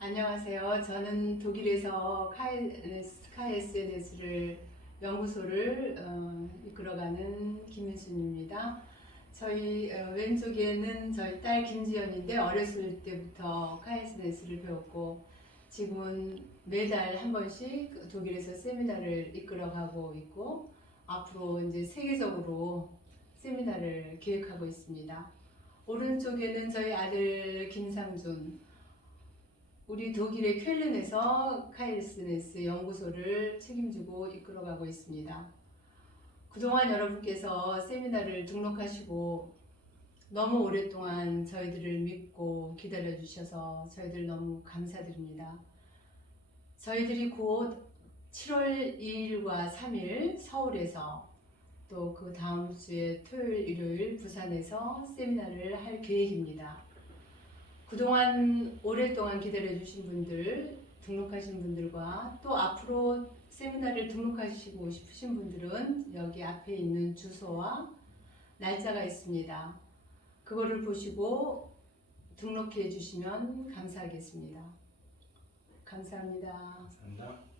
안녕하세요. 저는 독일에서 카이SNS를 연구소를 어, 이끌어가는 김윤순입니다. 저희 어, 왼쪽에는 저희 딸 김지연인데 어렸을 때부터 카이스네스를 배웠고 지금은 매달 한 번씩 독일에서 세미나를 이끌어가고 있고 앞으로 이제 세계적으로 세미나를 기획하고 있습니다. 오른쪽에는 저희 아들 김상준 우리 독일의 쾰른에서 카이스네스 연구소를 책임지고 이끌어가고 있습니다. 그동안 여러분께서 세미나를 등록하시고 너무 오랫동안 저희들을 믿고 기다려 주셔서 저희들 너무 감사드립니다. 저희들이 곧 7월 2일과 3일 서울에서 또 그 다음 주에 토요일, 일요일 부산에서 세미나를 할 계획입니다. 그동안 오랫동안 기다려 주신 분들, 등록하신 분들과 또 앞으로 세미나를 등록하시고 싶으신 분들은 여기 앞에 있는 주소와 날짜가 있습니다. 그거를 보시고 등록해 주시면 감사하겠습니다. 감사합니다. 감사합니다.